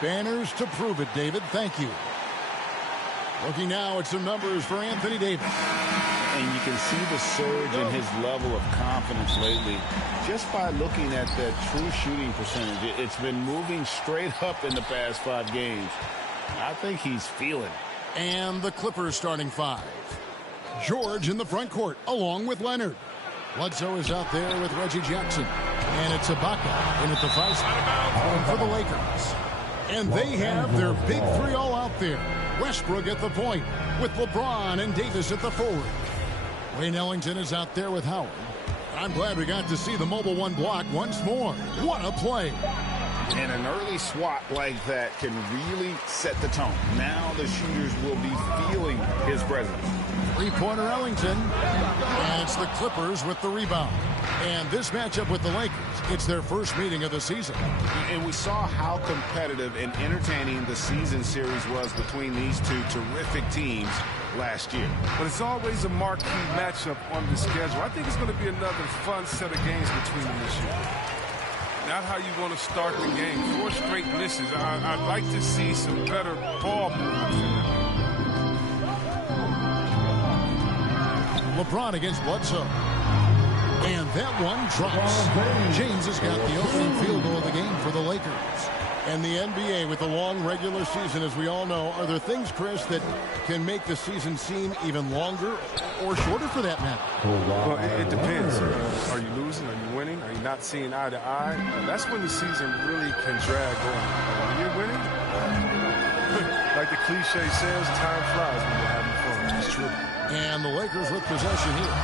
Banners to prove it, David. Thank you. Looking now at some numbers for Anthony Davis. And you can see the surge in his level of confidence lately just by looking at that true shooting percentage. It's been moving straight up in the past 5 games. I think he's feeling it. And the Clippers starting 5. George in the front court along with Leonard. Bledsoe is out there with Reggie Jackson. And it's Ibaka in at the 5 spot for the Lakers. And they have their big 3 all out there. Westbrook at the point with LeBron and Davis at the forward. Wayne Ellington is out there with Howard. I'm glad we got to see the mobile 1 block once more. What a play. And an early swat like that can really set the tone. Now the shooters will be feeling his presence. 3-pointer Ellington. And it's the Clippers with the rebound. And this matchup with the Lakers, it's their first meeting of the season. And we saw how competitive and entertaining the season series was between these two terrific teams last year. But it's always a marquee matchup on the schedule. I think it's going to be another fun set of games between them this year. Not how you want to start the game. 4 straight misses. I'd like to see some better ball movement. LeBron against Bledsoe. And that one drops. James has got the opening field goal of the game for the Lakers. And the NBA with a long regular season, as we all know, are there things, Chris, that can make the season seem even longer or shorter for that matter? Well, it depends. Are you losing? Are you winning? Are you not seeing eye to eye? That's when the season really can drag on. When you're winning, like the cliche says, time flies when you're having fun. It's true. And the Lakers with possession here.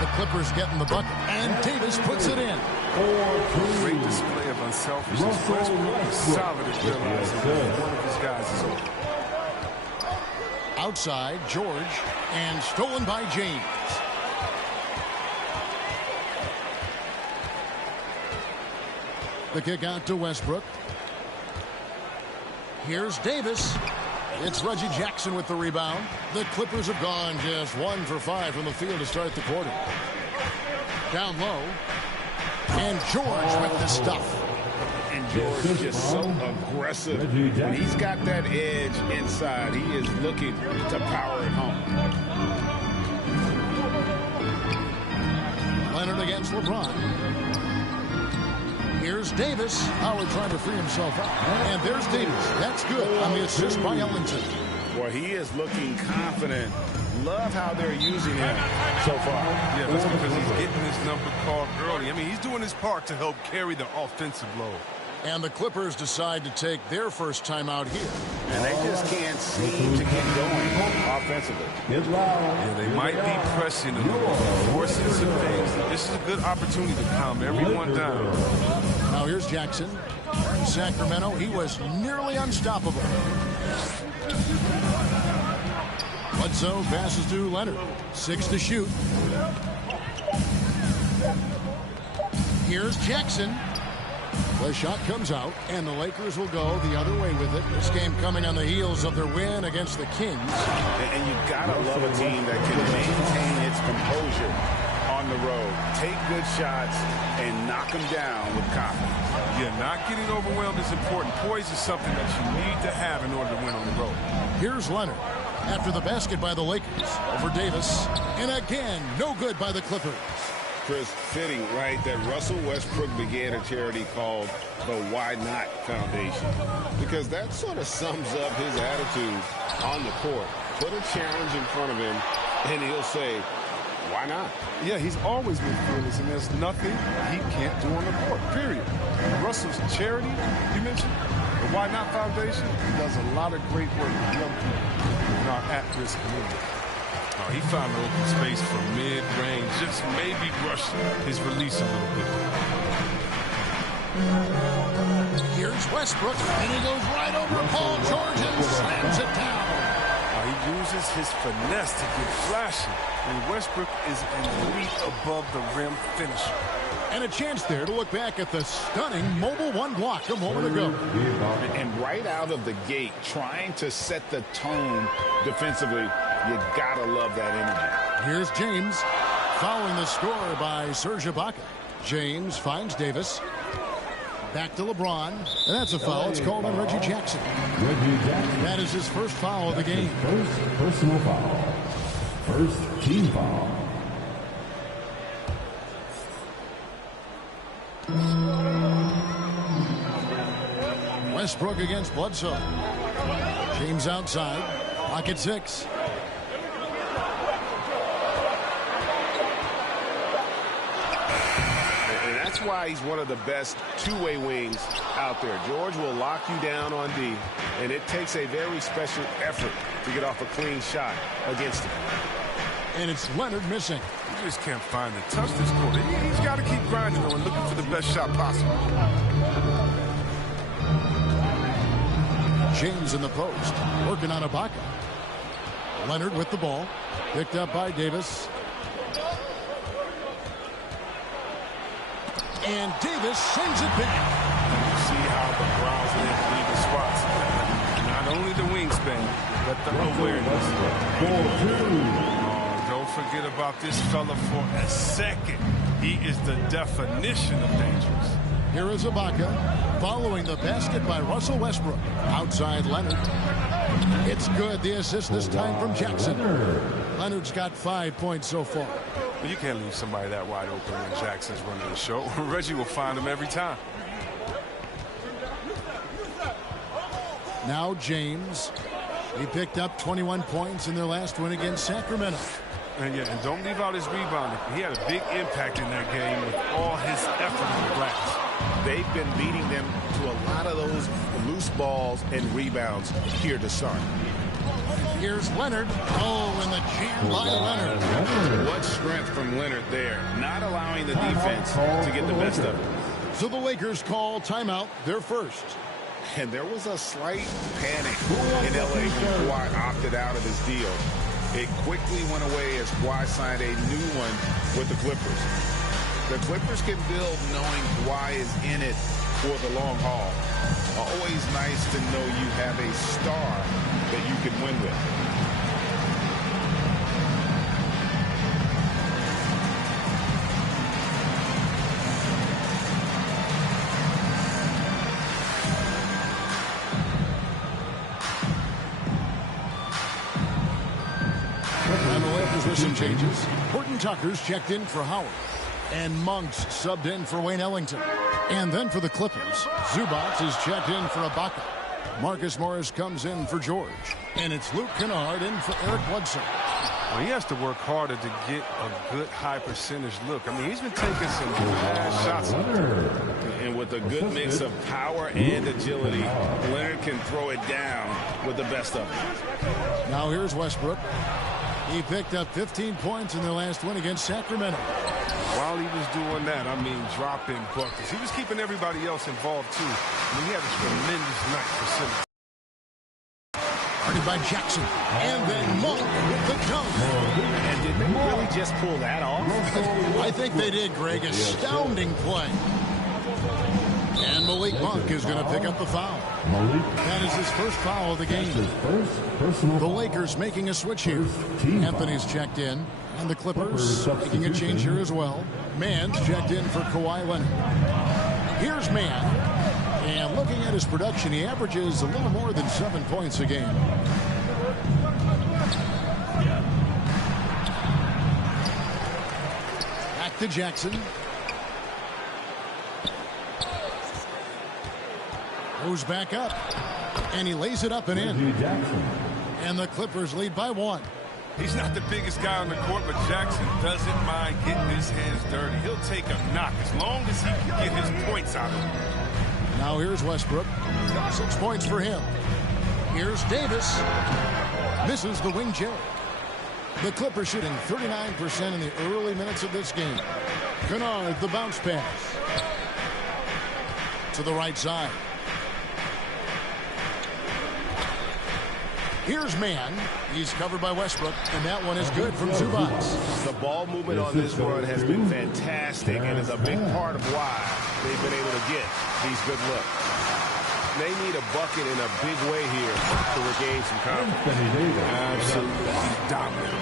The Clippers getting the bucket, and Davis puts it in. Great display of unselfishness. Westbrook is solid at realizing one of his guys is open. Outside, George, and stolen by James. The kick out to Westbrook. Here's Davis. It's Reggie Jackson with the rebound. The Clippers have gone just 1 for 5 from the field to start the quarter. Down low. And George with the stuff. And George is just so aggressive. When he's got that edge inside, he is looking to power it home. Leonard against LeBron. Here's Davis. Howard trying to free himself up. And there's Davis. That's good on the assist by Ellington. Well, he is looking confident. Love how they're using him so far. Yeah, that's because he's getting his number called early. I mean, he's doing his part to help carry the offensive load. And the Clippers decide to take their first time out here. And they just can't seem to get going offensively. Yeah, they might be pressing a little, forcing some things. This is a good opportunity to calm everyone down. Now here's Jackson. Sacramento, he was nearly unstoppable. Bledsoe passes to Leonard. 6 to shoot. Here's Jackson. The shot comes out, and the Lakers will go the other way with it. This game coming on the heels of their win against the Kings. And you gotta love a team that can maintain its composure on the road. Take good shots and knock them down with confidence. Yeah, not getting overwhelmed is important. Poise is something that you need to have in order to win on the road. Here's Leonard. After the basket by the Lakers over Davis. And again, no good by the Clippers. Chris, fitting, right, that Russell Westbrook began a charity called the Why Not Foundation. Because that sort of sums up his attitude on the court. Put a challenge in front of him, and he'll say, why not? Yeah, he's always been fearless, and there's nothing he can't do on the court, period. Russell's charity, you mentioned, the Why Not Foundation, does a lot of great work with young people in our at-risk community. Oh, he found an open space for mid-range, just maybe rush his release a little bit. Here's Westbrook, and he goes right over Paul George and slams it down. He uses his finesse to get flashy, and Westbrook is an elite above-the-rim finisher. And a chance there to look back at the stunning mobile 1 block a moment ago. And right out of the gate, trying to set the tone defensively, you gotta love that energy. Here's James, following the score by Serge Ibaka. James finds Davis. Back to LeBron. And that's a foul. It's called on Reggie Jackson. That is his first foul of the game. First personal foul. First team foul. Westbrook against Bledsoe. James outside. Pocket 6. That's why he's one of the best two-way wings out there. George will lock you down on D, and it takes a very special effort to get off a clean shot against him. And it's Leonard missing. He just can't find the touch this quarter. He's got to keep grinding on looking for the best shot possible. James in the post, working on Ibaka. Leonard with the ball, picked up by Davis. And Davis sends it back. You see how the Browns leave the spots. Not only the wingspan, but the awareness. Oh, don't forget about this fella for a second. He is the definition of dangerous. Here is Ibaka following the basket by Russell Westbrook. Outside Leonard. It's good. The assist this time from Jackson. Leonard's got 5 points so far. Well, you can't leave somebody that wide open when Jackson's running the show. Reggie will find him every time. Now James. He picked up 21 points in their last win against Sacramento. And don't leave out his rebounding. He had a big impact in that game with all his effort on the glass. They've been beating them to a lot of those loose balls and rebounds here to start. Here's Leonard. Oh, and the jam by Leonard. What strength from Leonard there, not allowing the defense to get the best of it. So the Lakers call timeout, their first. And there was a slight panic in LA when Kawhi opted out of his deal. It quickly went away as Kawhi signed a new one with the Clippers. The Clippers can build knowing Kawhi is in it for the long haul. Always nice to know you have a star that you can win with. And the Lakers with some changes. Horton Tucker's checked in for Howard. And Monks subbed in for Wayne Ellington. And then for the Clippers, Zubac is checked in for Ibaka. Marcus Morris comes in for George. And it's Luke Kennard in for Eric Bledsoe. Well, he has to work harder to get a good high percentage look. I mean, he's been taking some bad shots. And with a good mix of power and agility, Leonard can throw it down with the best of them. Now here's Westbrook. He picked up 15 points in their last win against Sacramento. While he was doing that, I mean, dropping buckets. He was keeping everybody else involved, too. I mean, he had a tremendous night for Simmons. Guarded by Jackson. And then Monk with the dunk. And did they really just pull that off? I think they did, Greg. Astounding play. And Malik Monk is going to pick up the foul. That is his first foul of the game. The Lakers making a switch here. Anthony's checked in. And the Clippers making a change here as well. Mann's checked in for Kawhi Leonard. Here's Mann. And looking at his production, he averages a little more than 7 points a game. Back to Jackson. Goes back up. And he lays it up and in. And the Clippers lead by 1. He's not the biggest guy on the court, but Jackson doesn't mind getting his hands dirty. He'll take a knock as long as he can get his points out of it. Now here's Westbrook. 6 points for him. Here's Davis. Misses the wing J. The Clippers shooting 39% in the early minutes of this game. Kennard, the bounce pass. To the right side. Here's Mann. He's covered by Westbrook, and that one is good from Zubac. The ball movement on this run has been fantastic and is a big part of why they've been able to get these good looks. They need a bucket in a big way here to regain some confidence. Absolutely. He's dominant.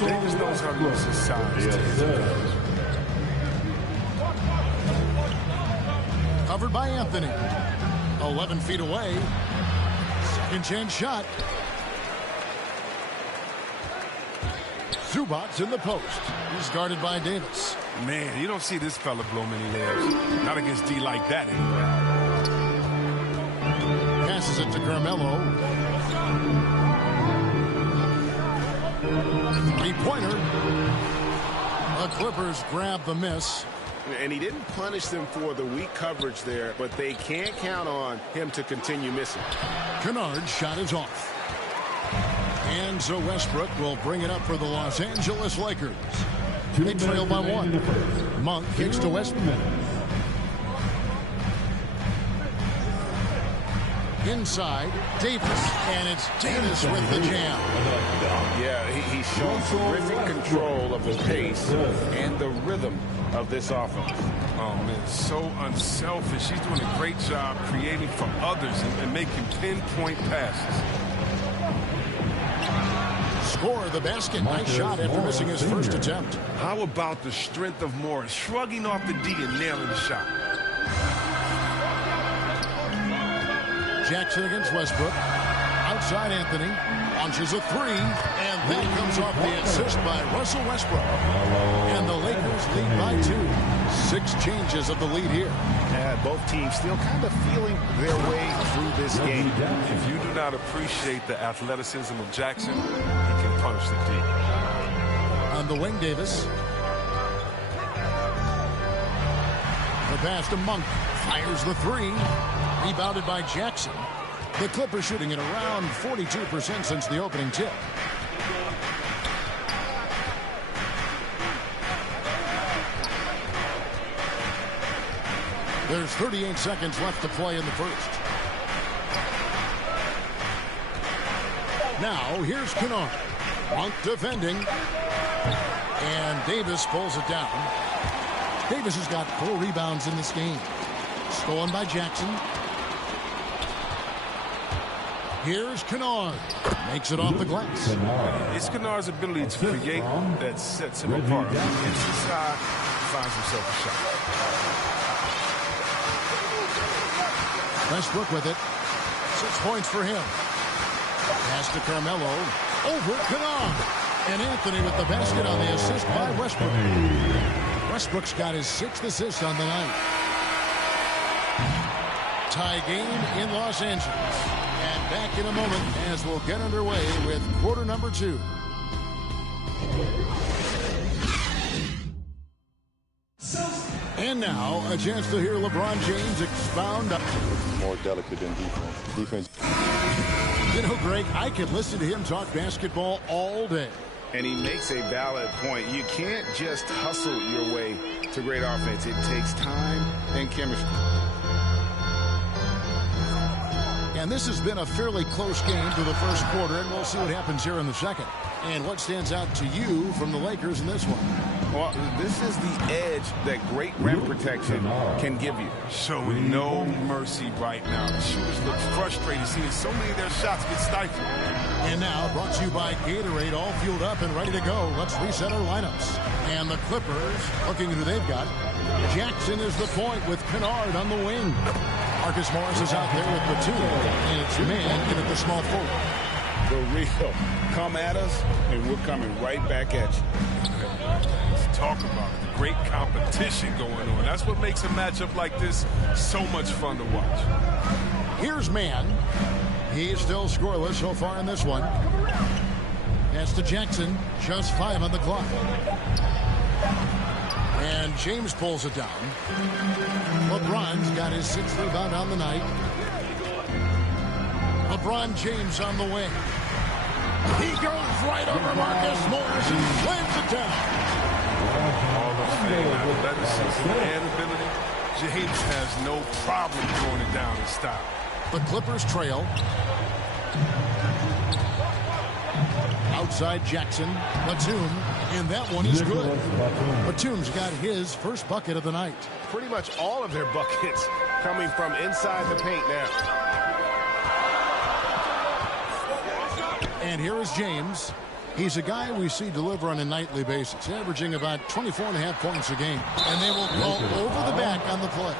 Davis knows how to use his size to his advantage. covered by Anthony. 11 feet away. Second chance shot. Zubac's in the post. He's guarded by Davis. Man, you don't see this fella blow many layups. Not against D like that anyway. Passes it to Carmelo. Three-pointer. The Clippers grab the miss. And he didn't punish them for the weak coverage there, but they can't count on him to continue missing. Kennard's shot is off. And so Westbrook will bring it up for the Los Angeles Lakers. They trail by one. Monk kicks to Westbrook. Inside, Davis. And it's Davis with the jam. Yeah, he's shown terrific control of the pace and the rhythm of this offense. Oh, man, so unselfish. He's doing a great job creating for others and making pinpoint passes. Score the basket. Nice shot after missing his first attempt. How about the strength of Morris shrugging off the D and nailing the shot? Jackson against Westbrook. Outside Anthony. Launches a three. And that comes off the assist by Russell Westbrook. And the Lakers lead by 2. 6 changes of the lead here. Both teams still kind of feeling their way through this game. If you do not appreciate the athleticism of Jackson, he can punish the D. On the wing, Davis. The pass to Monk. Fires the three. Rebounded by Jackson. The Clippers shooting at around 42% since the opening tip. There's 38 seconds left to play in the first. Now, here's Kennard. Monk defending. And Davis pulls it down. Davis has got 4 rebounds in this game. Stolen by Jackson. Here's Kennard. Makes it off the glass. It's Kennard's ability to create that sets him apart. He gets inside, finds himself a shot. Westbrook with it. 6 points for him. Pass to Carmelo. Over Kennard. And Anthony with the basket on the assist by Westbrook. Westbrook's got his 6th assist on the night. Tie game in Los Angeles. And back in a moment as we'll get underway with quarter number 2. And now, a chance to hear LeBron James expound. More delicate than defense. You know, Greg, I could listen to him talk basketball all day. And he makes a valid point. You can't just hustle your way to great offense. It takes time and chemistry. And this has been a fairly close game through the first quarter, and we'll see what happens here in the second. And what stands out to you from the Lakers in this one? Well, this is the edge that great rim protection can give you. Showing no mercy right now. The shooters look frustrated seeing so many of their shots get stifled. And now, brought to you by Gatorade, all fueled up and ready to go. Let's reset our lineups. And the Clippers, looking who they've got. Jackson is the point with Kennard on the wing. Marcus Morris is out there with Batum. And it's man in at the small forward. The real. Come at us, and we're coming right back at you. Let's talk about it. Great competition going on. That's what makes a matchup like this so much fun to watch. Here's man. He's still scoreless so far in this one. Pass to Jackson. Just 5 on the clock. And James pulls it down. LeBron's got his 6th rebound on the night. LeBron James on the wing. He goes right over Marcus Morris and slams it down. All the fame, athleticism, and ability. James has no problem throwing it down in style. The Clippers trail. Outside Jackson. Batum. And that one is good. Batum's got his first bucket of the night. Pretty much all of their buckets coming from inside the paint now. And here is James. He's a guy we see deliver on a nightly basis, averaging about 24.5 points a game. And they will go over the back on the play.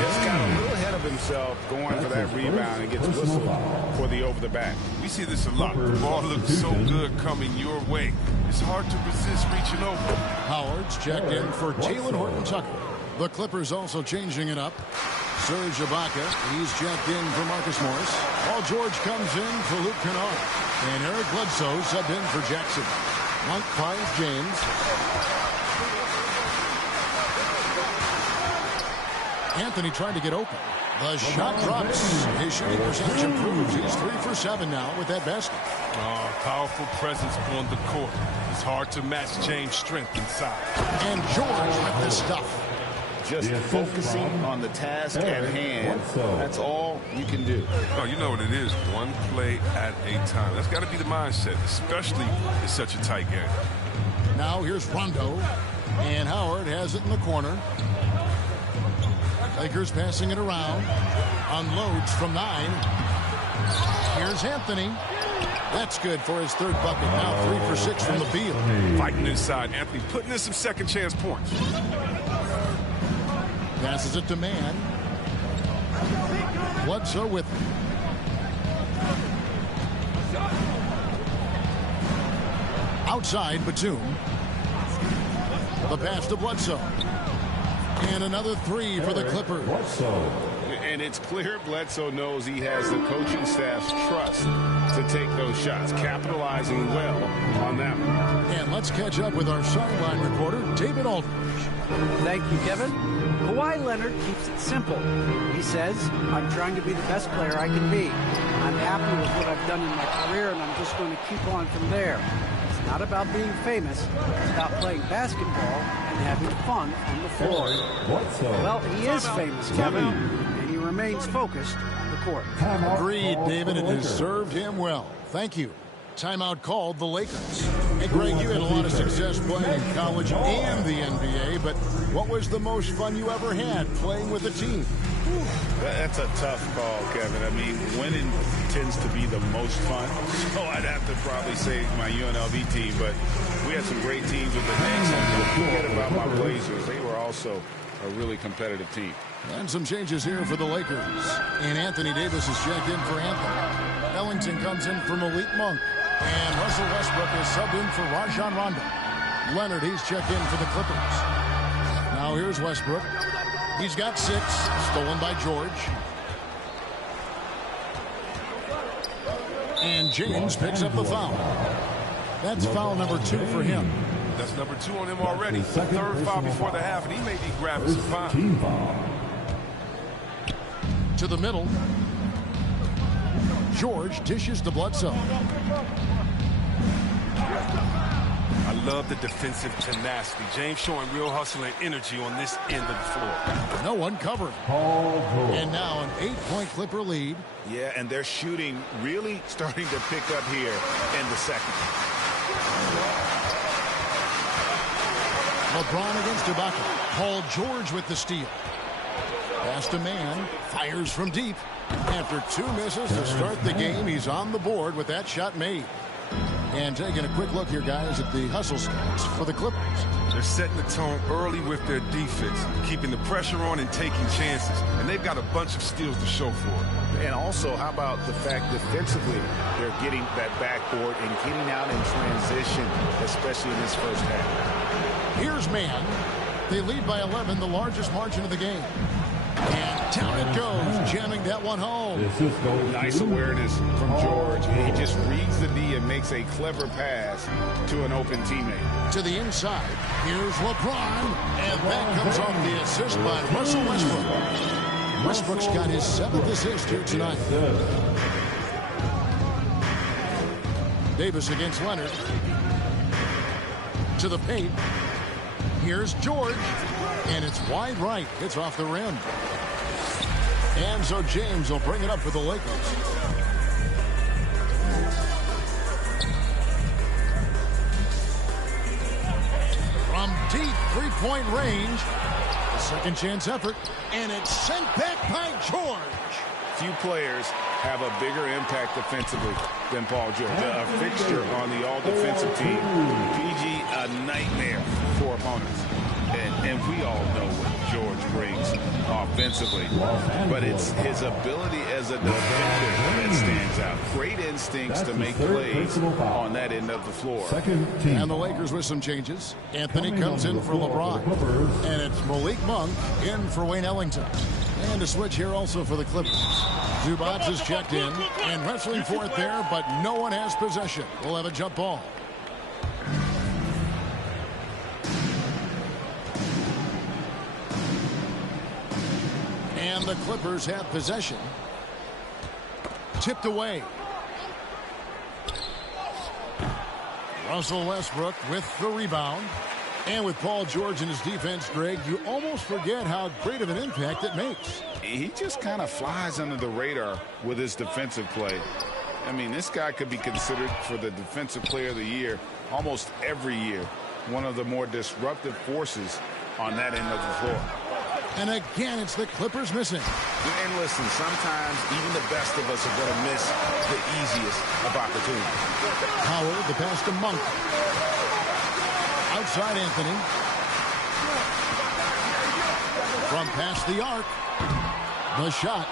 Just got a little ahead of himself going for that rebound and gets whistled for the over the back. We see this a lot. The ball looks so good coming your way. It's hard to resist reaching over. Howard's checked in for Taylor Horton-Tucker. The Clippers also changing it up. Serge Ibaka, he's checked in for Marcus Morris. Paul George comes in for Luke Kennard. And Eric Bledsoe subbed in for Jackson. Monk finds James. Anthony trying to get open. The shot drops. His shooting percentage improves. He's 3 for 7 now with that basket. Powerful presence on the court. It's hard to match James' strength inside. And George with the stuff. Just focusing on the task at hand. That's all you can do. Oh, you know what it is. One play at a time. That's got to be the mindset, especially in such a tight game. Now here's Rondo. And Howard has it in the corner. Lakers passing it around. Unloads from 9. Here's Anthony. That's good for his third bucket. Now 3 for 6 from the field. Fighting inside. Anthony putting in some second chance points. Passes it to Man. Bledsoe with it. Outside, Batum. The pass to Bledsoe. And another 3 for the Clippers. And it's clear Bledsoe knows he has the coaching staff's trust to take those shots, capitalizing well on that one. And let's catch up with our sideline reporter, David Aldridge. Thank you, Kevin. Kawhi Leonard keeps it simple. He says, I'm trying to be the best player I can be. I'm happy with what I've done in my career, and I'm just going to keep on from there. It's not about being famous. It's about playing basketball and having fun on the floor. Well, he is famous, Kevin, and he remains focused on the court. Agreed, David. It has served him well. Thank you. Timeout called the Lakers. Hey, Greg, you had a lot of success playing in college and the NBA, but what was the most fun you ever had playing with a team? That's a tough call, Kevin. I mean, winning tends to be the most fun, so I'd have to probably say my UNLV team, but we had some great teams with the Knicks, and forget about my Blazers. They were also a really competitive team. And some changes here for the Lakers. And Anthony Davis is checked in for Anthony. Ellington comes in for Malik Monk. And Russell Westbrook is subbed in for Rajon Rondo. Leonard, he's checked in for the Clippers. Now here's Westbrook. He's got 6, stolen by George. And James picks up the foul. That's foul number 2 for him. That's number 2 on him already. Third foul before the half, and he may be grabbing some fouls. To the middle. George dishes to Bledsoe. I love the defensive tenacity. James showing real hustle and energy on this end of the floor. No one covering. And now an 8-point Clipper lead. Yeah, and their shooting really starting to pick up here in the second. LeBron against Ibaka. Paul George with the steal. Pass to Man. Fires from deep. After 2 misses to start the game, he's on the board with that shot made. And taking a quick look here, guys, at the hustle stats for the Clippers. They're setting the tone early with their defense, keeping the pressure on and taking chances. And they've got a bunch of steals to show for it. And also, how about the fact defensively, they're getting that backboard and getting out in transition, especially in this first half. Here's Man. They lead by 11, the largest margin of the game. And down it goes, jamming that one home. Nice awareness from George. He just reads the D and makes a clever pass to an open teammate. To the inside, here's LeBron. And that comes off the assist by Russell Westbrook. Westbrook's got his 7th assist here tonight. Davis against Leonard. To the paint. Here's George. And it's wide right. It's off the rim. And so James will bring it up for the Lakers. From deep three-point range. A second chance effort. And it's sent back by George. Few players have a bigger impact defensively than Paul George. A fixture on the all-defensive team. PG, a nightmare for opponents. And we all know what George brings offensively. But it's his ability as a defender that stands out. Great instincts to make plays on that end of the floor. And the Lakers with some changes. Anthony comes in for LeBron. And it's Malik Monk in for Wayne Ellington. And a switch here also for the Clippers. Zubac is checked in and wrestling for it there, but no one has possession. We'll have a jump ball. And the Clippers have possession. Tipped away. Russell Westbrook with the rebound. And with Paul George in his defense, Greg, you almost forget how great of an impact it makes. He just kind of flies under the radar with his defensive play. I mean, this guy could be considered for the Defensive Player of the Year almost every year. One of the more disruptive forces on that end of the floor. And again, it's the Clippers missing. And listen, sometimes even the best of us are going to miss the easiest of opportunities. Howard, the pass to Monk. Outside Anthony. From past the arc. The shot,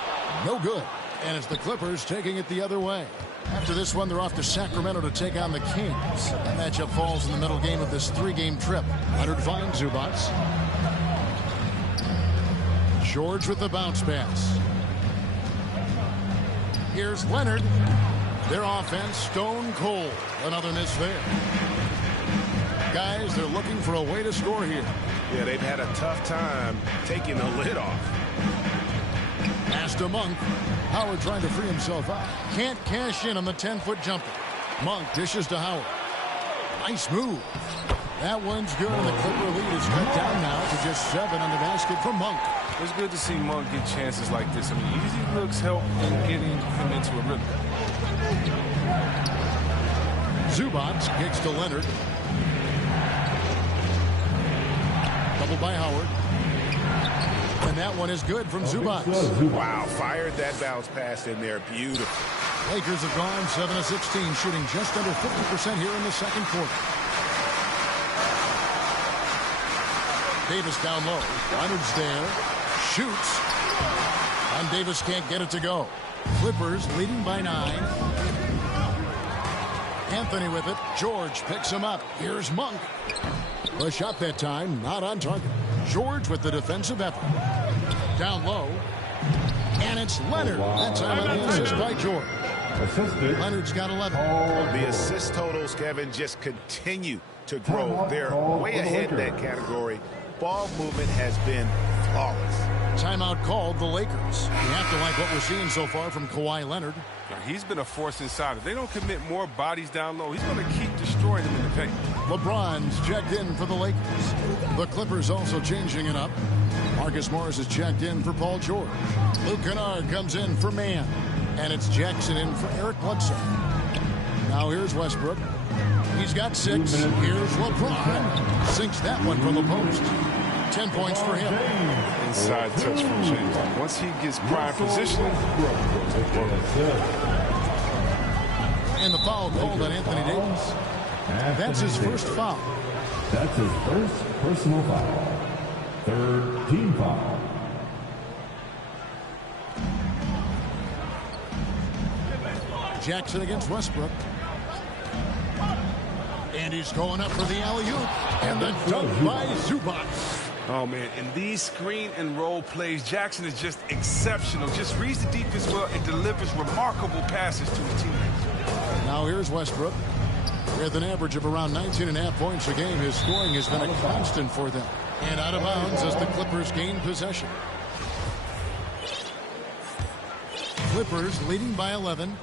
no good. And it's the Clippers taking it the other way. After this one, they're off to Sacramento to take on the Kings. That matchup falls in the middle game of this three-game trip. Leonard finds Zubac. George with the bounce pass. Here's Leonard. Their offense stone cold. Another miss there. Guys, they're looking for a way to score here. Yeah, they've had a tough time taking the lid off. Pass to Monk. Howard trying to free himself out. Can't cash in on the 10-foot jumper. Monk dishes to Howard. Nice move. That one's good, and the Clipper lead is cut down now to just 7 on the basket from Monk. It's good to see Monk get chances like this. I mean, easy looks help in getting him into a rhythm. Zubac kicks to Leonard. Doubled by Howard. And that one is good from Zubac. Wow, fired that bounce pass in there. Beautiful. Lakers have gone 7 of 16, shooting just under 50% here in the second quarter. Davis down low. Leonard's there. Shoots. And Davis can't get it to go. Clippers leading by 9. Anthony with it. George picks him up. Here's Monk. The shot that time, not on target. George with the defensive effort. Down low. And it's Leonard. That time on the assist by George. Leonard's got 11. The assist totals, Kevin, just continue to grow. They're way ahead in that category. Ball movement has been flawless. Timeout called the Lakers. You have to like what we're seeing so far from Kawhi Leonard. He's been a force inside. If they don't commit more bodies down low, he's going to keep destroying them in the paint. LeBron's checked in for the Lakers. The Clippers also changing it up. Marcus Morris is checked in for Paul George. Luke Kennard comes in for Mann. And it's Jackson in for Eric Bledsoe. Now here's Westbrook. He's got 6. Here's LeBron. Sinks that one from the post. 10 points for him. Inside touch from James. Once he gets prime position. And the foul called on Anthony Davis. That's his first foul. That's his first personal foul. Third team foul. Jackson against Westbrook. And he's going up for the alley-oop. And the dunk by Zubac. Oh, man, in these screen and roll plays, Jackson is just exceptional. Just reads the defense well and delivers remarkable passes to his teammates. Now here's Westbrook. With an average of around 19.5 points a game, his scoring has been a constant for them. And out of bounds as the Clippers gain possession. Clippers leading by 11.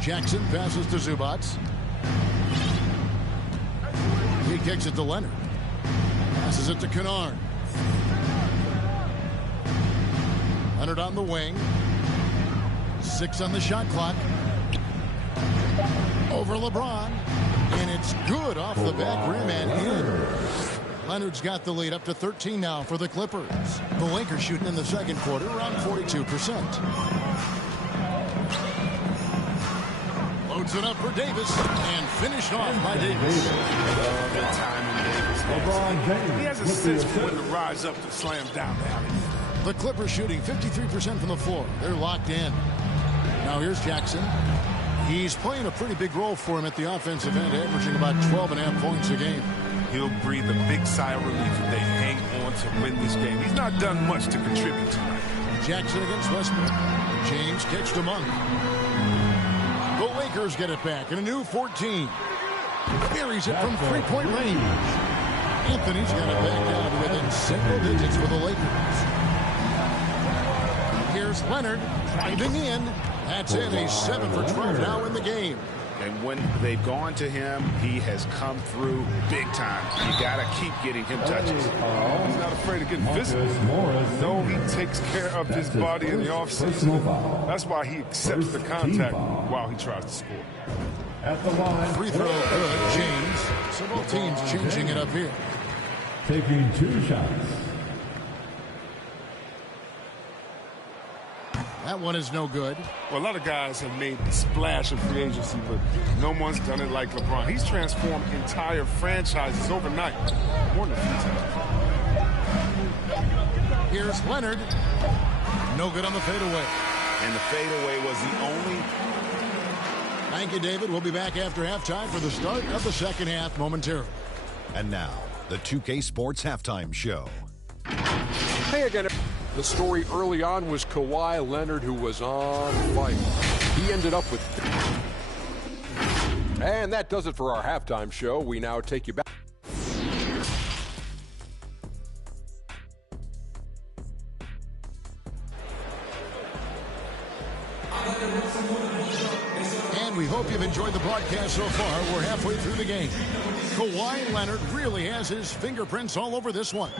Jackson passes to Zubac. He kicks it to Leonard. Passes it to Kennard. Leonard on the wing. 6 on the shot clock. Over LeBron. And it's good off the back rim and in. Leonard's got the lead up to 13 now for the Clippers. The Lakers shooting in the second quarter around 42%. Loads it up for Davis and finished off by Davis. Good timing, Davis. LeBron James. He has a sense for when to rise up to slam down the alley. The Clippers shooting 53% from the floor. They're locked in. Now here's Jackson. He's playing a pretty big role for him at the offensive end, averaging about 12.5 points a game. He'll breathe a big sigh of relief if they hang on to win this game. He's not done much to contribute tonight. Jackson against Westbrook. James catch to Monk. The Lakers get it back in a new 14. Buries it from three-point range. Anthony's got it back down to within single digits for the Lakers. Here's Leonard driving in. That's it. He's 7 for 12 now in the game. And when they've gone to him, he has come through big time. You got to keep getting him touches. He's not afraid of getting physical. No, he takes care of his body in the offseason. That's why he accepts the contact while he tries to score. At the line. Free throw good. James. So both teams changing it up here. Taking 2 shots. That one is no good. Well, a lot of guys have made the splash in free agency, but no one's done it like LeBron. He's transformed entire franchises overnight. More than a few times. Here's Leonard. No good on the fadeaway. And the fadeaway was the only. Thank you, David. We'll be back after halftime for the start of the second half momentarily. And now, the 2K Sports Halftime Show. Hey again. The story early on was Kawhi Leonard, who was on fire. He ended up with... And that does it for our halftime show. We now take you back. And we hope you've enjoyed the broadcast so far. We're halfway through the game. Kawhi Leonard really has his fingerprints all over this one.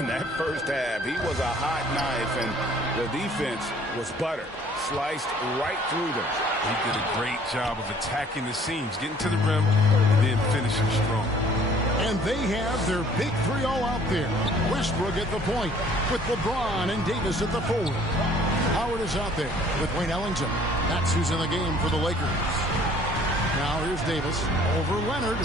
In that first half, he was a hot knife, and the defense was butter. Sliced right through them. He did a great job of attacking the seams, getting to the rim, and then finishing strong. And they have their big three all out there. Westbrook at the point with LeBron and Davis at the forward. Howard is out there with Wayne Ellington. That's who's in the game for the Lakers. Now here's Davis over Leonard.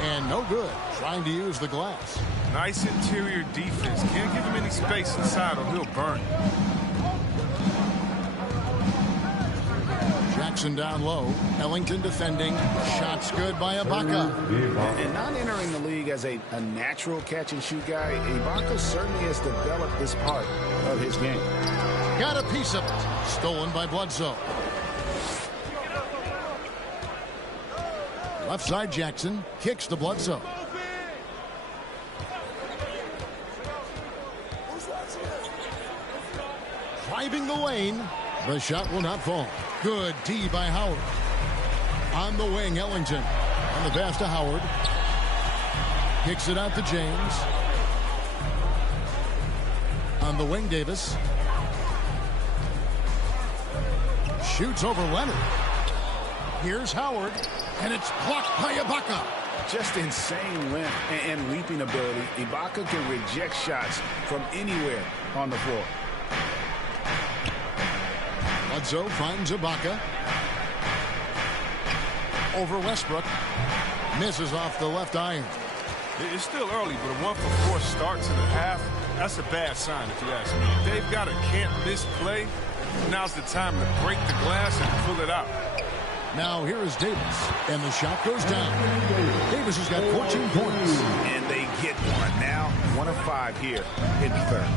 And no good. Trying to use the glass. Nice interior defense. Can't give him any space inside or he'll burn. Jackson down low. Ellington defending. Shots good by Ibaka. And not entering the league as a natural catch-and-shoot guy, Ibaka certainly has developed this part of his game. Got a piece of it. Stolen by Bledsoe. Left side Jackson. Kicks to Bledsoe. Driving the lane. The shot will not fall. Good D by Howard. On the wing, Ellington. On the pass to Howard. Kicks it out to James. On the wing, Davis. Shoots over Leonard. Here's Howard. And it's blocked by Ibaka. Just insane length and leaping ability. Ibaka can reject shots from anywhere on the floor. Bledsoe finds Ibaka. Over Westbrook. Misses off the left iron. It's still early, but a 1-for-4 start to the half, that's a bad sign if you ask me. They've got a can't-miss play. Now's the time to break the glass and pull it out. Now here is Davis, and the shot goes down. Davis has got 14 points. And they get one. Now 1 of 5 here in the third.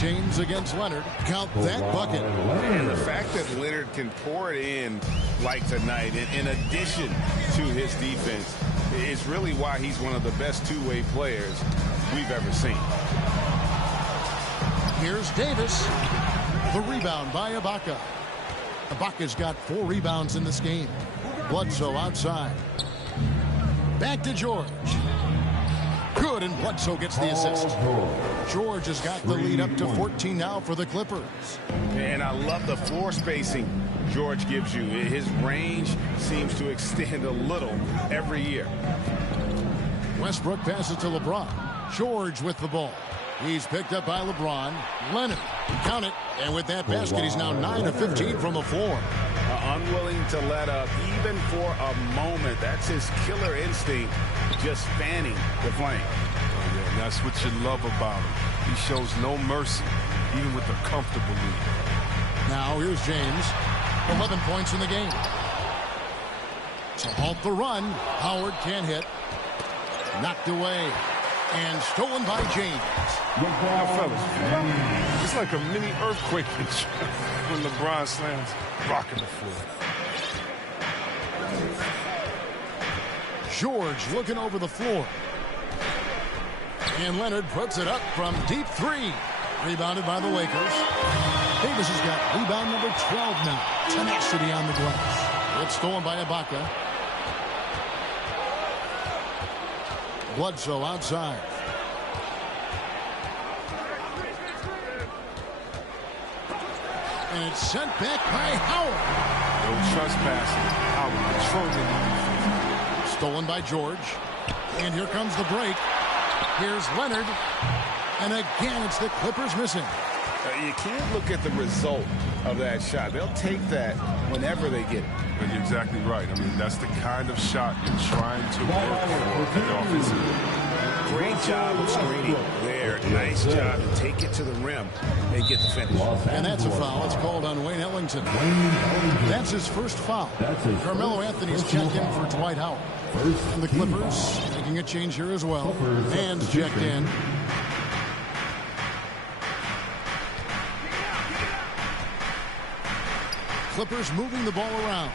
James against Leonard. Count that bucket. And the fact that Leonard can pour it in like tonight, in addition to his defense, is really why he's one of the best two-way players we've ever seen. Here's Davis. The rebound by Ibaka. Ibaka's got 4 rebounds in this game. Bledsoe outside. Back to George. Good, and Bledsoe gets the assist. George has got the lead up to 14 now for the Clippers. And I love the floor spacing George gives you. His range seems to extend a little every year. Westbrook passes to LeBron. George with the ball. He's picked up by LeBron. Leonard, count it. And with that basket, he's now 9 of 15 from the floor. Unwilling to let up even for a moment. That's his killer instinct, just fanning the flame. Oh, yeah, that's what you love about him. He shows no mercy, even with a comfortable lead. Now here's James. 11 points in the game. To halt the run, Howard can't hit. Knocked away. And stolen by James. Now, fellas, it's like a mini earthquake when LeBron slams rock in the floor. George looking over the floor. And Leonard puts it up from deep three. Rebounded by the Lakers. Davis has got rebound number 12 now. Tenacity on the glass. It's stolen by Ibaka. Bledsoe outside. And it's sent back by Howard. No trespassing. Howard controlling the defense. Stolen by George. And here comes the break. Here's Leonard. And again, it's the Clippers missing. You can't look at the result of that shot. They'll take that whenever they get it. But you're exactly right. I mean, that's the kind of shot you're trying to work for the offensive. Great job of screening there. Nice job to take it to the rim and get the finish. And that's a foul. It's called on Wayne Ellington. That's his first foul. Carmelo Anthony's checked in for Dwight Howard. And the Clippers making a change here as well. And checked in. Clippers moving the ball around.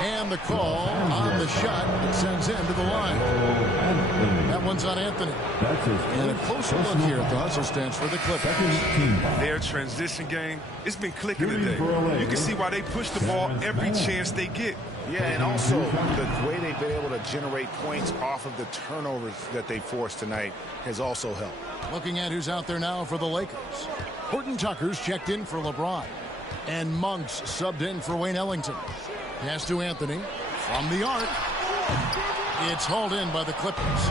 And the call on the shot that sends into the line. That one's on Anthony. And a closer look here at the hustle stance for the Clippers. Their transition game, it's been clicking today. You can see why they push the ball every chance they get. Yeah, and also the way they've been able to generate points off of the turnovers that they forced tonight has also helped. Looking at who's out there now for the Lakers. Horton Tucker's checked in for LeBron. And Monk's subbed in for Wayne Ellington. Pass to Anthony from the arc. It's hauled in by the Clippers.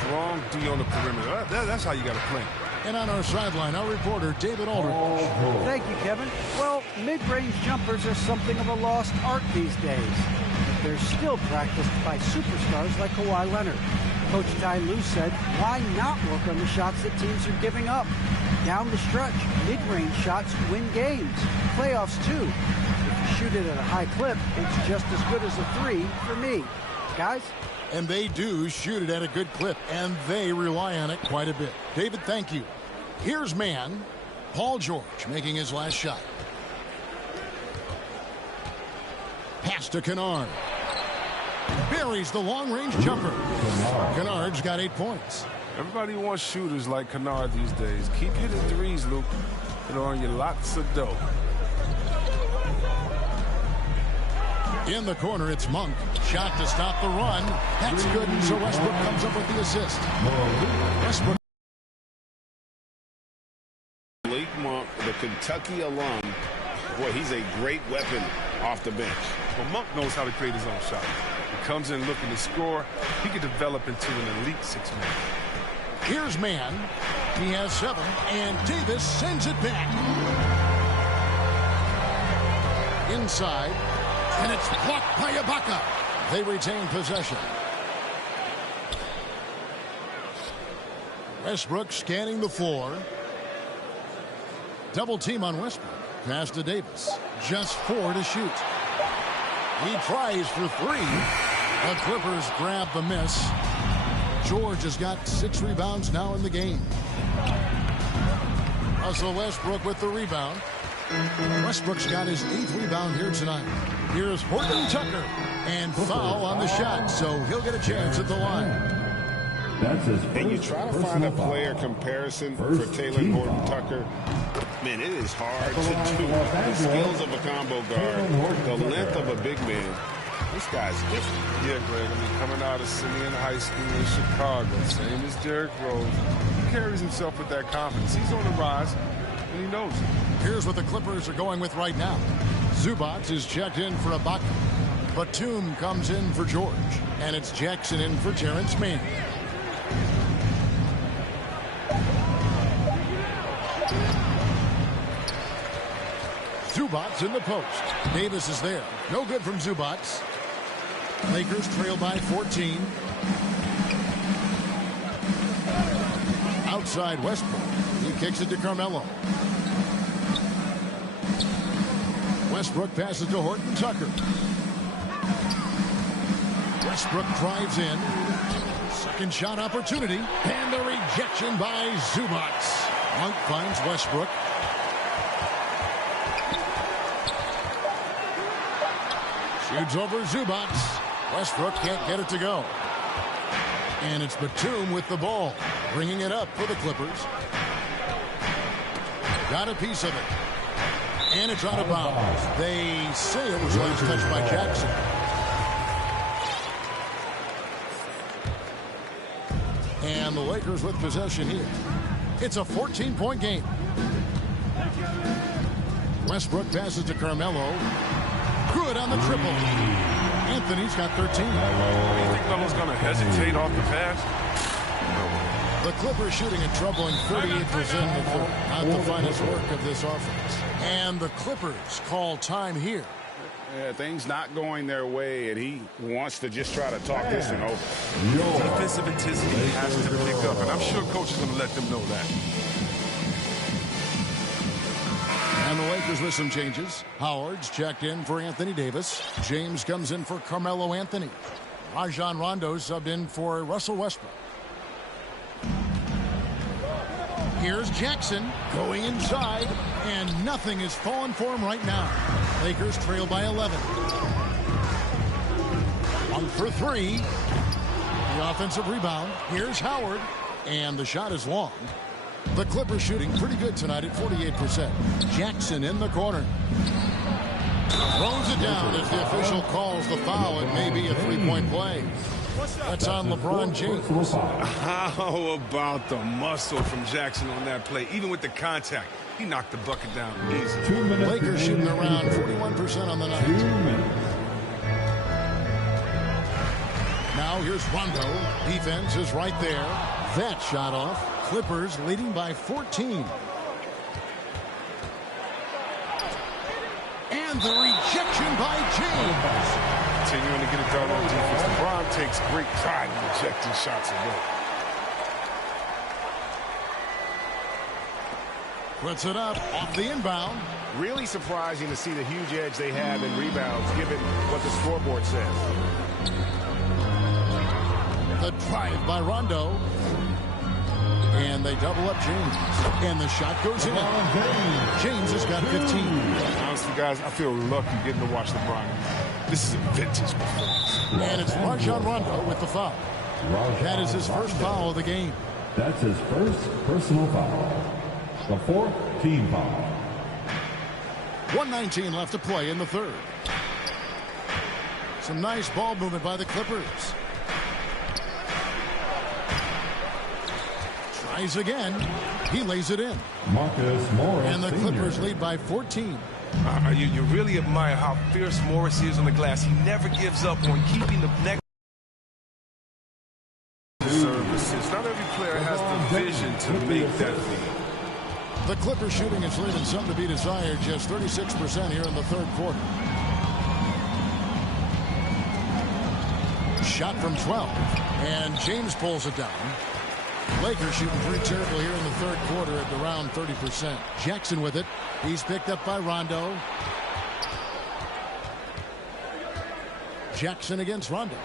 Strong D on the perimeter. That's how you got to play. And on our sideline, our reporter, David Aldridge. Thank you, Kevin. Well, mid-range jumpers are something of a lost art these days. But they're still practiced by superstars like Kawhi Leonard. Coach Ty Lue said, why not work on the shots that teams are giving up? Down the stretch, mid-range shots win games. Playoffs, too. If you shoot it at a high clip, it's just as good as a three for me. Guys? And they do shoot it at a good clip, and they rely on it quite a bit. David, thank you. Here's man, Paul George making his last shot. Pass to Kennard. Buries the long-range jumper. Kennard's got 8 points. Everybody wants shooters like Kennard these days. Keep hitting threes, Luke. It'll earn you lots of dough. In the corner, it's Monk. Shot to stop the run. That's good, and so Westbrook comes up with the assist. Westbrook. Malik Monk, the Kentucky alum, boy, he's a great weapon off the bench. Well, Monk knows how to create his own shot. He comes in looking to score. He could develop into an elite six-man. Here's man. He has 7, and Davis sends it back. Inside. And it's blocked by Ibaka. They retain possession. Westbrook scanning the floor. Double team on Westbrook. Pass to Davis. Just 4 to shoot. He tries for 3. The Clippers grab the miss. George has got 6 rebounds now in the game. Russell Westbrook with the rebound. Westbrook's got his 8th rebound here tonight. Here's Horton Tucker. And foul on the shot, so he'll get a chance at the line. And you try to find a player comparison for Taylor Horton Tucker. Man, it is hard to do. The skills of a combo guard, the length of a big man. This guy's different. Yeah, Greg. I mean, coming out of Simeon High School in Chicago, same as Derrick Rose, he carries himself with that confidence. He's on the rise, and he knows it. Here's what the Clippers are going with right now. Zubac is checked in for Ibaka. Batum comes in for George. And it's Jackson in for Terrence Mann. Zubats in the post. Davis is there. No good from Zubats. Lakers trail by 14. Outside Westbrook. He kicks it to Carmelo. Westbrook passes to Horton Tucker. Westbrook drives in. Second shot opportunity. And the rejection by Zubats. Monk finds Westbrook. Shoots over Zubats. Westbrook can't get it to go. And it's Batum with the ball. Bringing it up for the Clippers. Got a piece of it. And it's out of bounds. They say it was last touched by Jackson. And the Lakers with possession here. It's a 14-point game. Westbrook passes to Carmelo. Good on the triple. Anthony's got 13. Do you think Melo's going to hesitate off the pass? The Clippers shooting a troubling 38% in the third. Not the finest work of this offense. And the Clippers call time here. Yeah, things not going their way, and he wants to just try to talk this one over. Defensive intensity has to pick up, and I'm sure coach is going to let them know that. And the Lakers with some changes. Howard's checked in for Anthony Davis. James comes in for Carmelo Anthony. Rajon Rondo subbed in for Russell Westbrook. Here's Jackson going inside, and nothing is falling for him right now. Lakers trail by 11. 1 for 3. The offensive rebound. Here's Howard, and the shot is long. The Clippers shooting pretty good tonight at 48%. Jackson in the corner. Throws it down as the official calls the foul. It may be a three-point play. That's on LeBron James. How about the muscle from Jackson on that play? Even with the contact, he knocked the bucket down easy. Lakers shooting around 41% on the night. 2 minutes. Now here's Rondo. Defense is right there. That shot off. Clippers leading by 14. And the rejection by James. Continuing to get it done on defense. LeBron takes great pride in rejecting shots away. Puts it up off the inbound. Really surprising to see the huge edge they have in rebounds, given what the scoreboard says. The drive by Rondo. And they double up James. And the shot goes in. James has got 15. Honestly, guys, I feel lucky getting to watch LeBron. This is a vintage performance. And it's Rajon Rondo with the foul. That is his first foul of the game. That's his first personal foul. The 4th team foul. 1:19 left to play in the third. Some nice ball movement by the Clippers. Tries again. He lays it in. Marcus Morris. And the Clippers lead by 14. You really admire how fierce Morris is on the glass. He never gives up on keeping the next services. Not every player has the vision to make that lead. The Clippers shooting is leaving some to be desired. Just 36% here in the third quarter. Shot from 12. And James pulls it down. Lakers shooting pretty terrible here in the third quarter at around 30%. Jackson with it. He's picked up by Rondo. Jackson against Rondo.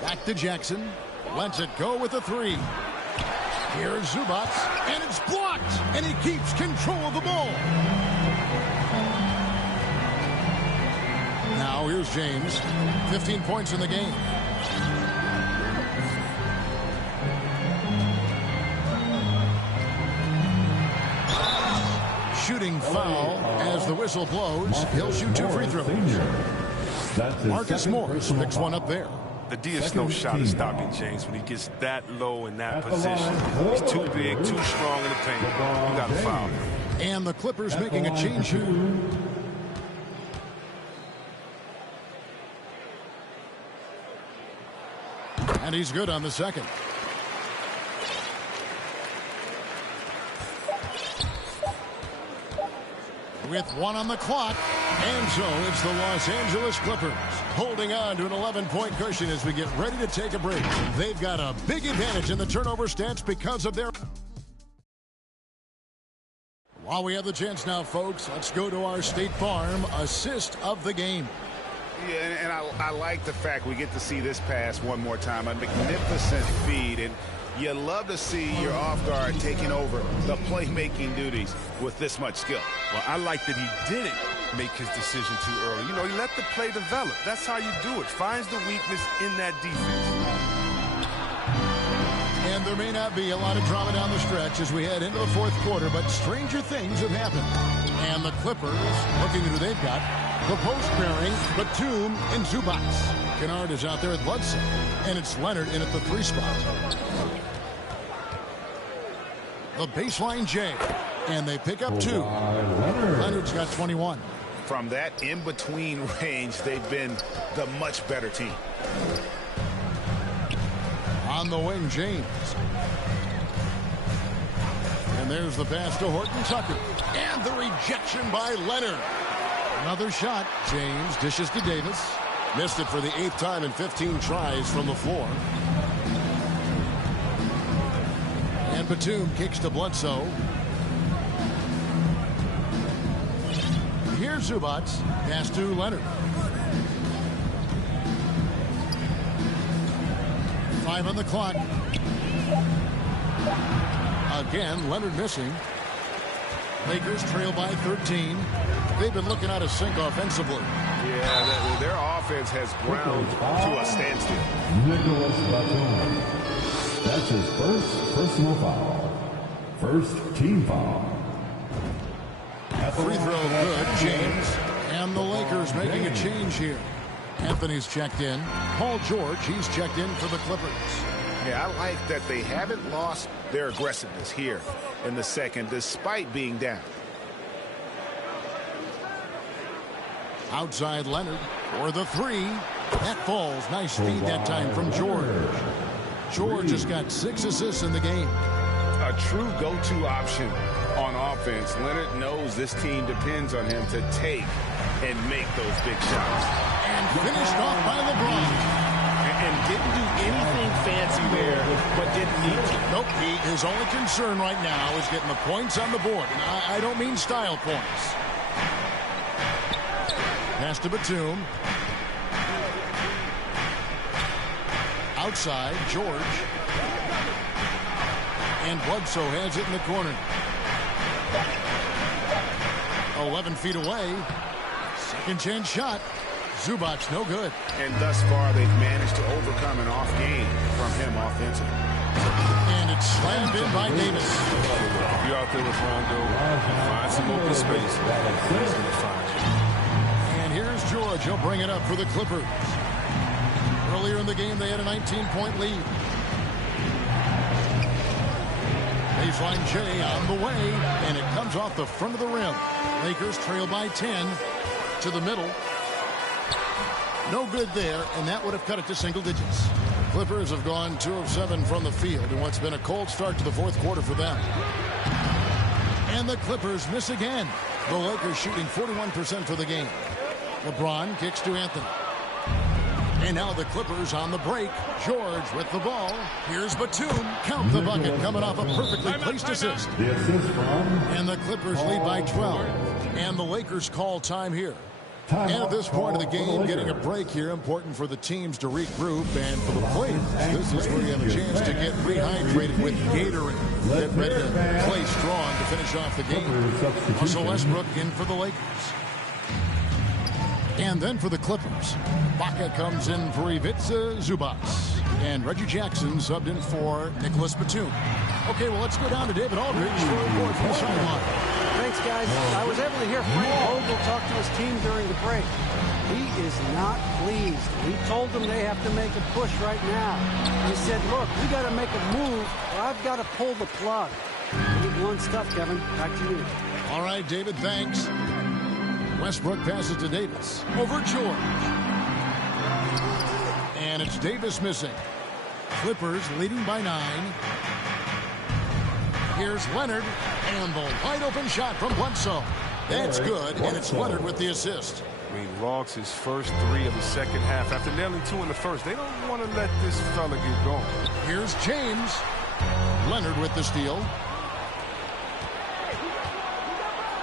Back to Jackson. Lets it go with a three. Here's Zubats. And it's blocked. And he keeps control of the ball. Now here's James. 15 points in the game. Shooting foul as the whistle blows. He'll shoot 2 free throws. Marcus Morris picks one up there. The D is no shot at stopping James when he gets that low in that position. He's too big, too strong in the paint. You got to foul him. And the Clippers making a change here. And he's good on the second. With 1 on the clock. And so it's the Los Angeles Clippers holding on to an 11-point cushion as we get ready to take a break. They've got a big advantage in the turnover stats because of their... While we have the chance now, folks, let's go to our State Farm assist of the game. Yeah, and I like the fact we get to see this pass one more time. A magnificent feed, and you love to see your off guard taking over the playmaking duties with this much skill. Well, I like that he didn't make his decision too early. You know, he let the play develop. That's how you do it. Finds the weakness in that defense. And there may not be a lot of drama down the stretch as we head into the fourth quarter, but stranger things have happened. And the Clippers, looking at who they've got, the post pairing, Batum and Zubac. Kennard is out there at Bledsoe, and it's Leonard in at the 3 spot. The baseline J, and they pick up 2. Leonard's got 21. From that in-between range, they've been the much better team. On the wing, James. And there's the pass to Horton Tucker. And the rejection by Leonard. Another shot. James dishes to Davis. Missed it for the 8th time in 15 tries from the floor. And Batum kicks to Bledsoe. Here's Zubac. Pass to Leonard. 5 on the clock. Again, Leonard missing. Lakers trail by 13. They've been looking out of sync offensively. Yeah, their offense has ground to a standstill. Nicholas Batum. That's his first personal foul. First team foul. Free throw good, James. And the Lakers making a change here. Anthony's checked in. Paul George, he's checked in for the Clippers. Yeah, I like that they haven't lost their aggressiveness here in the second, despite being down. Outside Leonard for the 3. That falls. Nice feed that time from George. George has got 6 assists in the game. A true go-to option on offense. Leonard knows this team depends on him to take and make those big shots. And finished off by LeBron. And didn't do anything fancy there, but didn't need to. Nope, his only concern right now is getting the points on the board. And I don't mean style points. Pass to Batum. Outside, George. And Bledsoe has it in the corner. 11 feet away. Second chance shot. Zubac, no good. And thus far, they've managed to overcome an off game from him offensively. And it's slammed in by Davis. If you're out there with Rondo, find some open space. He's going to find you. And here's George. He'll bring it up for the Clippers. Earlier in the game, they had a 19-point lead. Baseline J on the way, and it comes off the front of the rim. Lakers trail by 10 to the middle. No good there, and that would have cut it to single digits. Clippers have gone 2 of 7 from the field in what's been a cold start to the fourth quarter for them. And the Clippers miss again. The Lakers shooting 41% for the game. LeBron kicks to Anthony. And now the Clippers on the break. George with the ball. Here's Batum. Count the bucket coming off a perfectly placed assist. The assist from. And the Clippers lead by 12. And the Lakers call time here. And at this point of the game, getting a break here, important for the teams to regroup. And for the players, this is where you have a chance to get rehydrated with Gatorade. Get ready to play strong to finish off the game. Also Westbrook in for the Lakers. And then for the Clippers, Baca comes in for Ivica Zubac. And Reggie Jackson subbed in for Nicholas Batum. Okay, well, let's go down to David Aldridge for a report from the sideline. Thanks, guys. I was able to hear Frank Vogel talk to his team during the break. He is not pleased. He told them they have to make a push right now. He said, look, we got to make a move, or I've got to pull the plug. Big one stuff, Kevin. Back to you. All right, David, thanks. Westbrook passes to Davis. Over George. And it's Davis missing. Clippers leading by 9. Here's Leonard, and the wide open shot from Bledsoe. That's good, and it's Leonard with the assist. I mean, logs his first 3 of the second half. After nailing 2 in the first, they don't want to let this fella get going. Here's James. Leonard with the steal.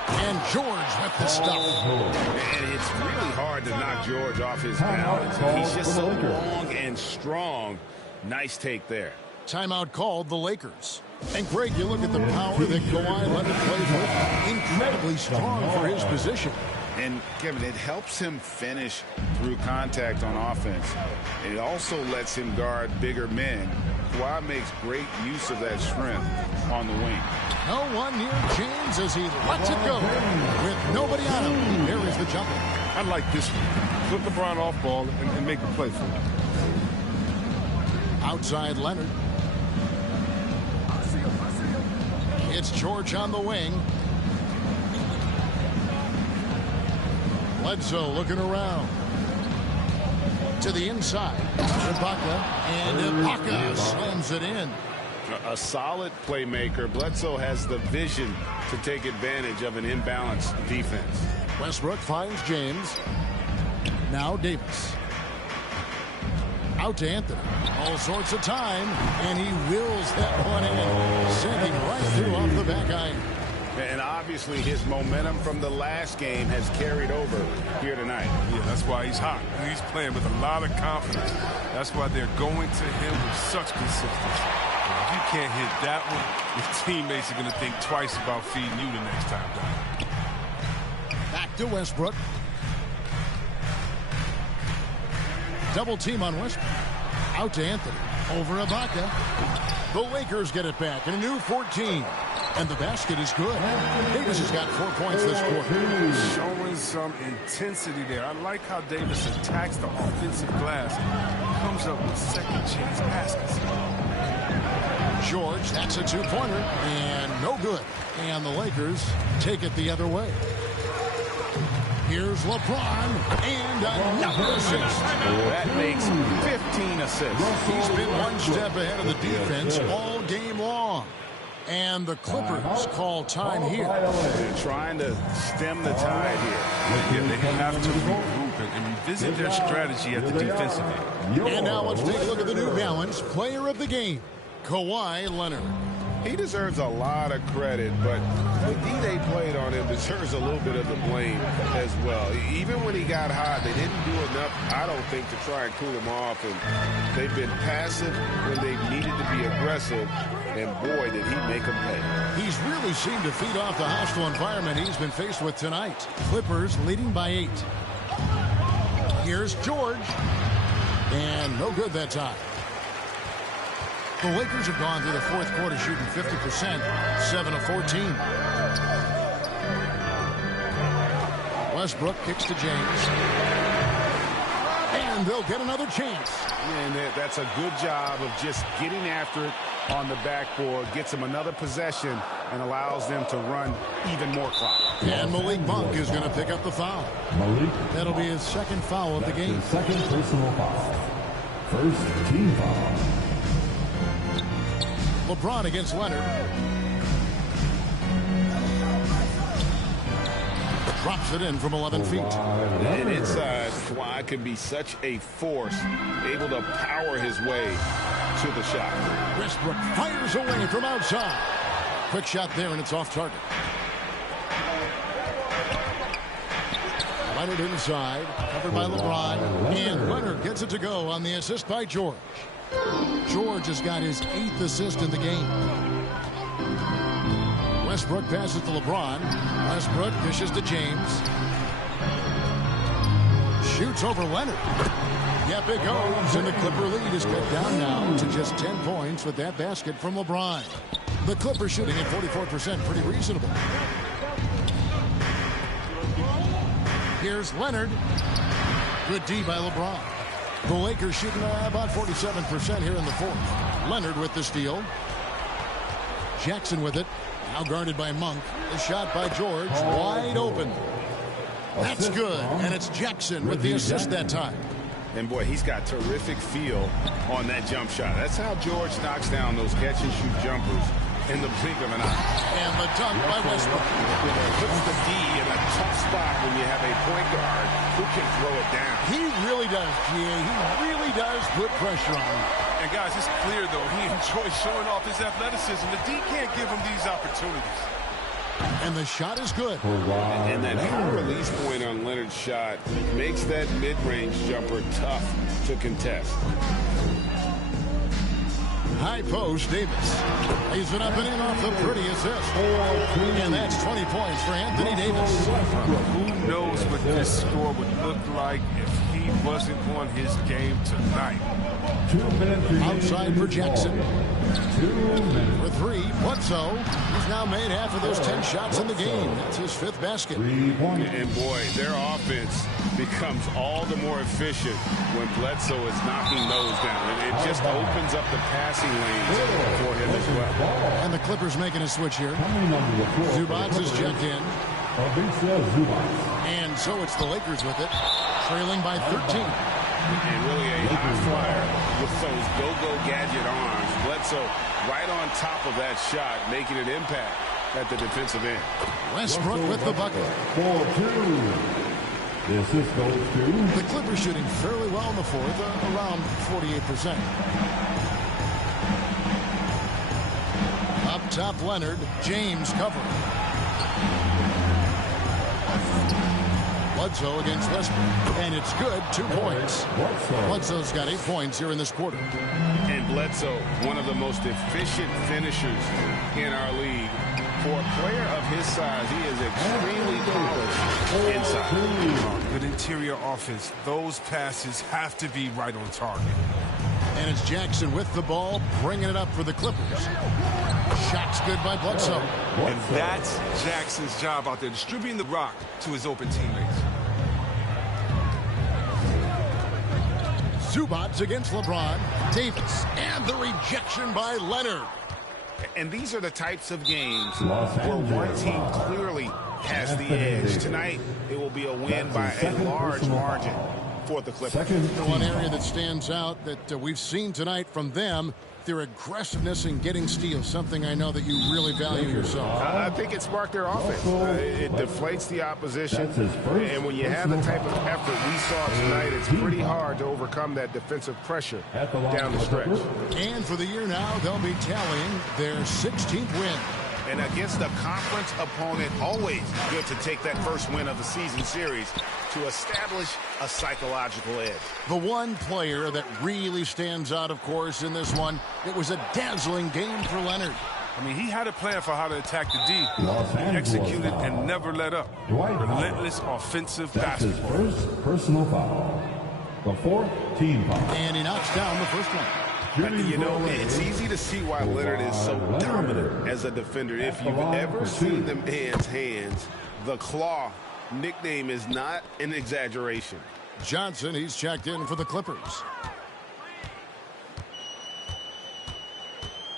And George with the stuff. And it's really hard to knock George off his balance. He's just so long and strong. Nice take there. Timeout called the Lakers. And Greg, you look at the power that Kawhi Leonard plays with. Incredibly strong for his position. And, Kevin, it helps him finish through contact on offense. It also lets him guard bigger men. Kawhi makes great use of that strength on the wing. No one near James as he lets it go. With nobody on him, he buries the jumper. I like this one. Flip LeBron off ball and make the play for him. Outside Leonard. It's George on the wing. Bledsoe looking around. To the inside. Ibaka. And Ibaka slams it in. A solid playmaker. Bledsoe has the vision to take advantage of an imbalanced defense. Westbrook finds James. Now Davis. Out to Anthony. All sorts of time. And he wills that one in. Sending right through off the back iron. And obviously his momentum from the last game has carried over here tonight. Yeah, that's why he's hot. He's playing with a lot of confidence. That's why they're going to him with such consistency. If you can't hit that one, your teammates are going to think twice about feeding you the next time down. Back to Westbrook. Double team on Westbrook. Out to Anthony. Over Ibaka. The Lakers get it back in a new 14. And the basket is good. Davis has got 4 points this quarter. Showing some intensity there. I like how Davis attacks the offensive glass. Comes up with second chance baskets. George, that's a 2-pointer. And no good. And the Lakers take it the other way. Here's LeBron. And another assist. That makes 15 assists. He's been one step ahead of the defense all game long. And the Clippers call time here. They're trying to stem the tide here. Yeah, they have to regroup and revisit their strategy at the defensive end. And now let's take a look at the New Balance player of the game, Kawhi Leonard. He deserves a lot of credit, but the D they played on him deserves a little bit of the blame as well. Even when he got hot, they didn't do enough, I don't think, to try and cool him off. And they've been passive when they needed to be aggressive. And boy, did he make them pay. He's really seemed to feed off the hostile environment he's been faced with tonight. Clippers leading by 8. Here's George. And no good that time. The Lakers have gone through the fourth quarter shooting 50%, 7 of 14. Westbrook kicks to James. And they'll get another chance. And that's a good job of just getting after it on the backboard, gets him another possession, and allows them to run even more clock. And Malik Monk is going to pick up the foul. That'll be his second foul of the game. Second personal foul. First team foul. LeBron against Leonard. Drops it in from 11 feet. And inside, Kawhi can be such a force, able to power his way to the shot. Westbrook fires away from outside. Quick shot there, and it's off target. Leonard inside, covered by LeBron. And Leonard gets it to go on the assist by George. George has got his 8th assist in the game. Westbrook passes to LeBron. Westbrook dishes to James. Shoots over Leonard. Yep, it goes. And the Clipper lead is cut down now to just 10 points with that basket from LeBron. The Clippers shooting at 44%, pretty reasonable. Here's Leonard. Good D by LeBron. The Lakers shooting about 47% here in the fourth. Leonard with the steal. Jackson with it. Now guarded by Monk. The shot by George. Wide open. That's good. And it's Jackson with the assist that time. And, boy, he's got terrific feel on that jump shot. That's how George knocks down those catch-and-shoot jumpers in the blink of an eye. And the dunk by Westbrook. Puts the D in a tough spot when you have a point guard who can throw it down. He really does, G.A. He really does put pressure on him. And, guys, it's clear, though, he enjoys showing off his athleticism. The D can't give him these opportunities. And the shot is good. And that high release point on Leonard's shot makes that mid-range jumper tough to contest. High post, Davis. Lays it up and in off the pretty assist. And that's 20 points for Anthony Davis. Who knows what this score would look like if he wasn't on his game tonight. Outside for Jackson. For three, Bledsoe. He's now made half of those 10 shots in the game. That's his 5th basket. And, boy, their offense becomes all the more efficient when Bledsoe is knocking those down. And it just opens up the passing lanes for him as well. And the Clippers making a switch here. Zubac is checked in. And so it's the Lakers with it, trailing by 13. And really a high flyer with those go-go gadget arms. Bledsoe right on top of that shot, making an impact at the defensive end. Westbrook with the bucket. The assist goes to the Clippers shooting fairly well in the 4th, around 48%. Up top, Leonard. James covering. Bledsoe against Westbrook. And it's good, 2 points. Bledsoe's got 8 points here in this quarter. And Bledsoe, one of the most efficient finishers in our league. For a player of his size, he is extremely polished inside. Good interior offense. Those passes have to be right on target. And it's Jackson with the ball, bringing it up for the Clippers. Shot's good by Bledsoe. And that's Jackson's job out there, distributing the rock to his open teammates. Zubac against LeBron. Davis. And the rejection by Leonard. And these are the types of games where one team clearly has the edge. Tonight, it will be a win by a large margin for the Clippers. The one area that stands out that we've seen tonight from them, their aggressiveness in getting steals, something I know that you really value yourself. I think it sparked their offense. It deflates the opposition. And when you have the type of effort we saw tonight, it's pretty hard to overcome that defensive pressure down the stretch. And for the year now, they'll be tallying their 16th win. And against a conference opponent, always good to take that first win of the season series to establish a psychological edge. The one player that really stands out, of course, in this one, it was a dazzling game for Leonard. I mean, he had a plan for how to attack the D. He executed and never let up. Relentless offensive basketball. First personal foul. The 4th team foul. And he knocks down the first one. You know, it's easy to see why Leonard is so dominant as a defender. If you've ever seen the man's hands, the claw nickname is not an exaggeration. Johnson, he's checked in for the Clippers.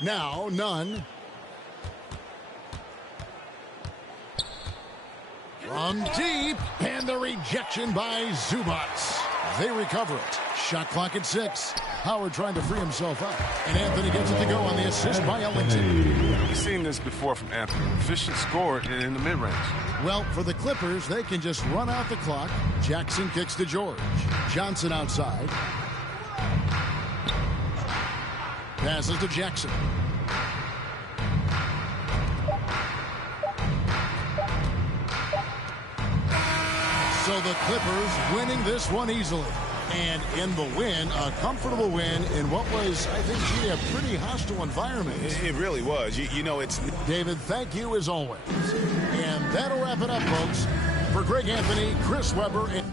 Now, Nunn. From deep, and the rejection by Zubac. They recover it. Shot clock at 6. Howard trying to free himself up. And Anthony gets it to go on the assist by Ellington. We've seen this before from Anthony. Efficient scorer in the mid-range. Well, for the Clippers, they can just run out the clock. Jackson kicks to George. Johnson outside. Passes to Jackson. So the Clippers winning this one easily. And in the win, a comfortable win in what was, I think, a pretty hostile environment. It really was. You know, it's... David, thank you as always. And that'll wrap it up, folks. For Greg Anthony, Chris Webber, and...